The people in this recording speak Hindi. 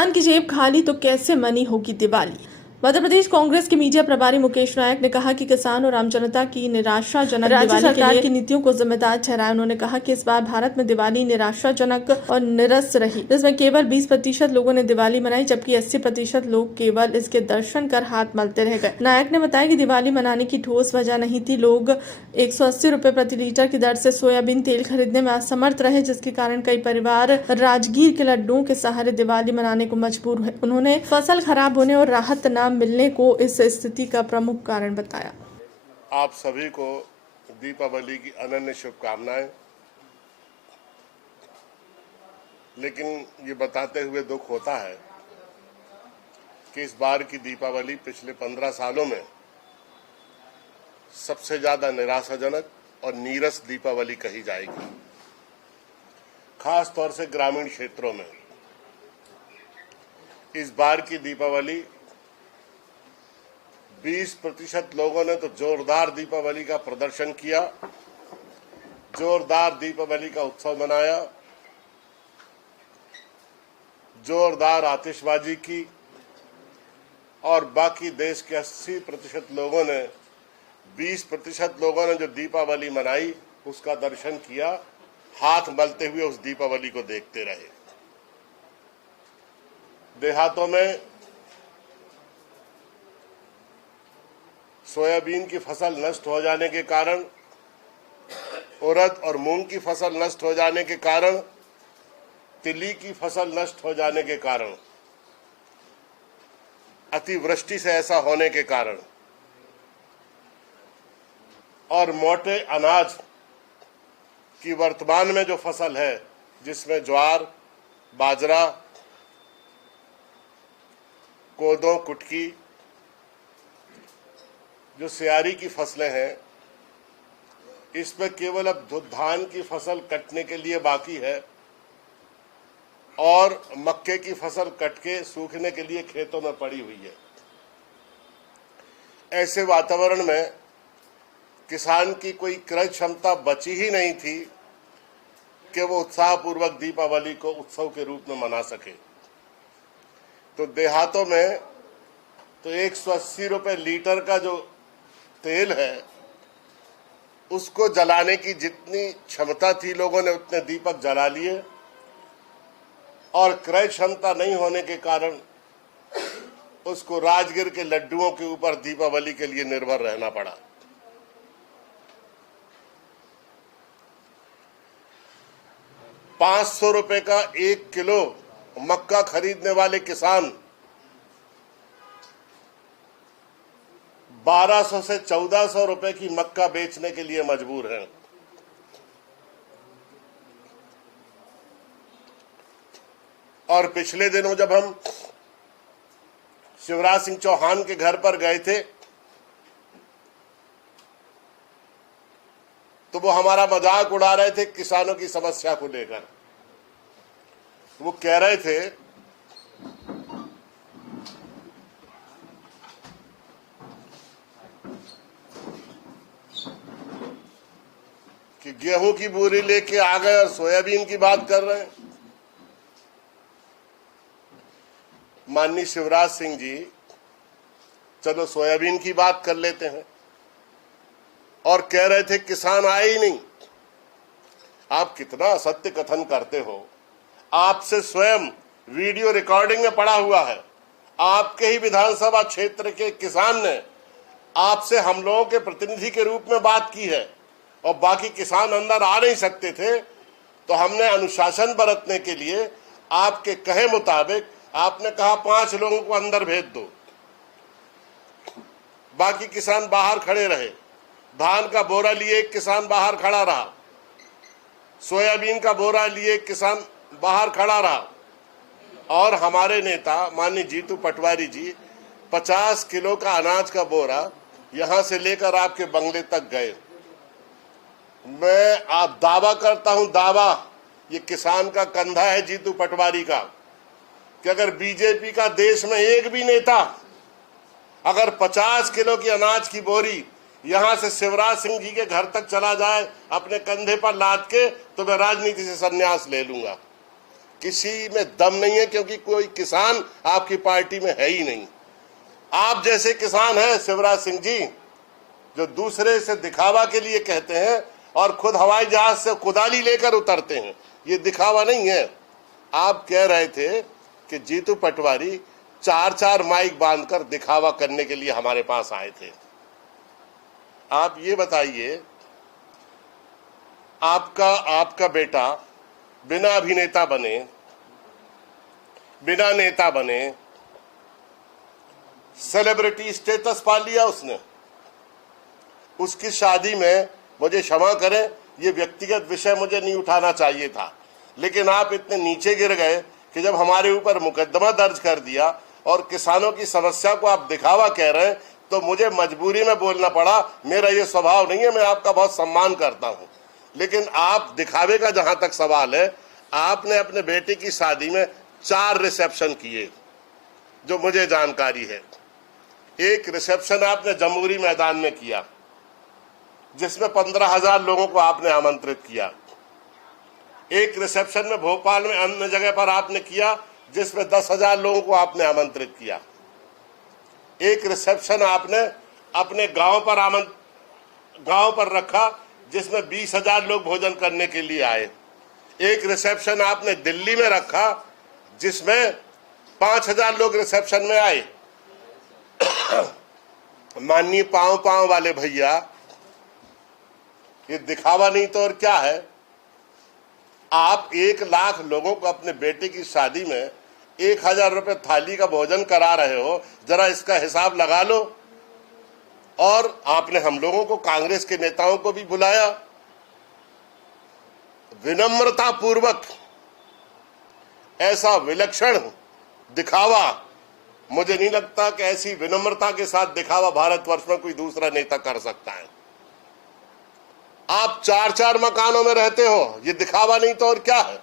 किसान की जेब खाली तो कैसे मनी होगी दिवाली। मध्य प्रदेश कांग्रेस के मीडिया प्रभारी मुकेश नायक ने कहा कि किसान और आम जनता की निराशाजनक दिवाली सरकार की नीतियों को जिम्मेदार ठहराया। उन्होंने कहा कि इस बार भारत में दिवाली निराशाजनक और निरस रही, जिसमें केवल 20% लोगों ने दिवाली मनाई, जबकि 80% लोग केवल इसके दर्शन कर हाथ मलते रह गए। नायक ने बताया कि दिवाली मनाने की ठोस वजह नहीं थी। लोग 180 रुपए प्रति लीटर की दर से सोयाबीन तेल खरीदने में असमर्थ रहे, जिसके कारण कई परिवार राजगीर के लड्डुओं के सहारे दिवाली मनाने को मजबूर हुए। उन्होंने फसल खराब होने और राहत न मिलने को इस स्थिति का प्रमुख कारण बताया। आप सभी को दीपावली की अनन्य शुभकामनाएं। लेकिन ये बताते हुए दुख होता है कि इस बार की दीपावली पिछले 15 सालों में सबसे ज्यादा निराशाजनक और नीरस दीपावली कही जाएगी, खास तौर से ग्रामीण क्षेत्रों में। इस बार की दीपावली 20% लोगों ने तो जोरदार दीपावली का प्रदर्शन किया, जोरदार दीपावली का उत्सव मनाया, जोरदार आतिशबाजी की, और बाकी देश के 80% लोगों ने 20% लोगों ने जो दीपावली मनाई उसका दर्शन किया, हाथ मलते हुए उस दीपावली को देखते रहे। देहातों में सोयाबीन की फसल नष्ट हो जाने के कारण, उड़द और मूंग की फसल नष्ट हो जाने के कारण, तिली की फसल नष्ट हो जाने के कारण, अतिवृष्टि से ऐसा होने के कारण और मोटे अनाज की वर्तमान में जो फसल है, जिसमें ज्वार, बाजरा, कोदो, कुटकी, जो सियारी की फसलें हैं, इसमें केवल अब धान की फसल कटने के लिए बाकी है और मक्के की फसल कट के सूखने के लिए खेतों में पड़ी हुई है। ऐसे वातावरण में किसान की कोई क्रय क्षमता बची ही नहीं थी कि वो उत्साहपूर्वक दीपावली को उत्सव के रूप में मना सके। तो देहातों में तो 180 रुपए लीटर का जो तेल है, उसको जलाने की जितनी क्षमता थी लोगों ने उतने दीपक जला लिए, और क्रय क्षमता नहीं होने के कारण उसको राजगीर के लड्डुओं के ऊपर दीपावली के लिए निर्भर रहना पड़ा। ₹500 का 1 किलो मक्का खरीदने वाले किसान 1200 से 1400 रुपए की मक्का बेचने के लिए मजबूर हैं। और पिछले दिनों जब हम शिवराज सिंह चौहान के घर पर गए थे तो वो हमारा मजाक उड़ा रहे थे किसानों की समस्या को लेकर। वो कह रहे थे कि गेहूं की बोरी लेके आ गए और सोयाबीन की बात कर रहे हैं। माननीय शिवराज सिंह जी, चलो सोयाबीन की बात कर लेते हैं। और कह रहे थे किसान आए ही नहीं। आप कितना असत्य कथन करते हो। आपसे स्वयं वीडियो रिकॉर्डिंग में पड़ा हुआ है। आपके ही विधानसभा क्षेत्र के किसान ने आपसे हम लोगों के प्रतिनिधि के रूप में बात की है और बाकी किसान अंदर आ नहीं सकते थे, तो हमने अनुशासन बरतने के लिए आपके कहे मुताबिक आपने कहा 5 लोगों को अंदर भेज दो, बाकी किसान बाहर खड़े रहे। धान का बोरा लिए एक किसान बाहर खड़ा रहा, सोयाबीन का बोरा लिए एक किसान बाहर खड़ा रहा, और हमारे नेता माननीय जीतू पटवारी जी 50 किलो का अनाज का बोरा यहां से लेकर आपके बंगले तक गए। मैं आप दावा करता हूं, दावा, ये किसान का कंधा है जीतू पटवारी का, कि अगर बीजेपी का देश में एक भी नेता अगर 50 किलो की अनाज की बोरी यहां से शिवराज सिंह जी के घर तक चला जाए अपने कंधे पर लाद के, तो मैं राजनीति से संन्यास ले लूंगा। किसी में दम नहीं है, क्योंकि कोई किसान आपकी पार्टी में है ही नहीं। आप जैसे किसान हैं शिवराज सिंह जी, जो दूसरे से दिखावा के लिए कहते हैं और खुद हवाई जहाज से कुदाली लेकर उतरते हैं। ये दिखावा नहीं है। आप कह रहे थे कि जीतू पटवारी 4-4 माइक बांधकर दिखावा करने के लिए हमारे पास आए थे। आप ये बताइए, आपका बेटा बिना अभिनेता बने, बिना नेता बने, सेलिब्रिटी स्टेटस पा लिया उसने। उसकी शादी में, मुझे क्षमा करें, ये व्यक्तिगत विषय मुझे नहीं उठाना चाहिए था, लेकिन आप इतने नीचे गिर गए कि जब हमारे ऊपर मुकदमा दर्ज कर दिया और किसानों की समस्या को आप दिखावा कह रहे हैं, तो मुझे मजबूरी में बोलना पड़ा। मेरा ये स्वभाव नहीं है, मैं आपका बहुत सम्मान करता हूं, लेकिन आप दिखावे का जहां तक सवाल है, आपने अपने बेटे की शादी में 4 रिसेप्शन किए, जो मुझे जानकारी है। एक रिसेप्शन आपने जमहूरी मैदान में किया, जिसमें 15,000 लोगों को आपने आमंत्रित किया। एक रिसेप्शन में भोपाल में अन्य जगह पर आपने किया, जिसमें 10,000 लोगों को आपने आमंत्रित किया। एक रिसेप्शन आपने अपने गांव पर रखा, जिसमें 20,000 लोग भोजन करने के लिए आए। एक रिसेप्शन आपने दिल्ली में रखा, जिसमें 5,000 लोग रिसेप्शन में आए। माननीय पांव वाले भैया, ये दिखावा नहीं तो और क्या है? आप 1 लाख लोगों को अपने बेटे की शादी में 1,000 रुपए थाली का भोजन करा रहे हो, जरा इसका हिसाब लगा लो। और आपने हम लोगों को, कांग्रेस के नेताओं को भी बुलाया, विनम्रता पूर्वक। ऐसा विलक्षण दिखावा, मुझे नहीं लगता कि ऐसी विनम्रता के साथ दिखावा भारतवर्ष में कोई दूसरा नेता कर सकता है। आप 4-4 मकानों में रहते हो, ये दिखावा नहीं तो और क्या है?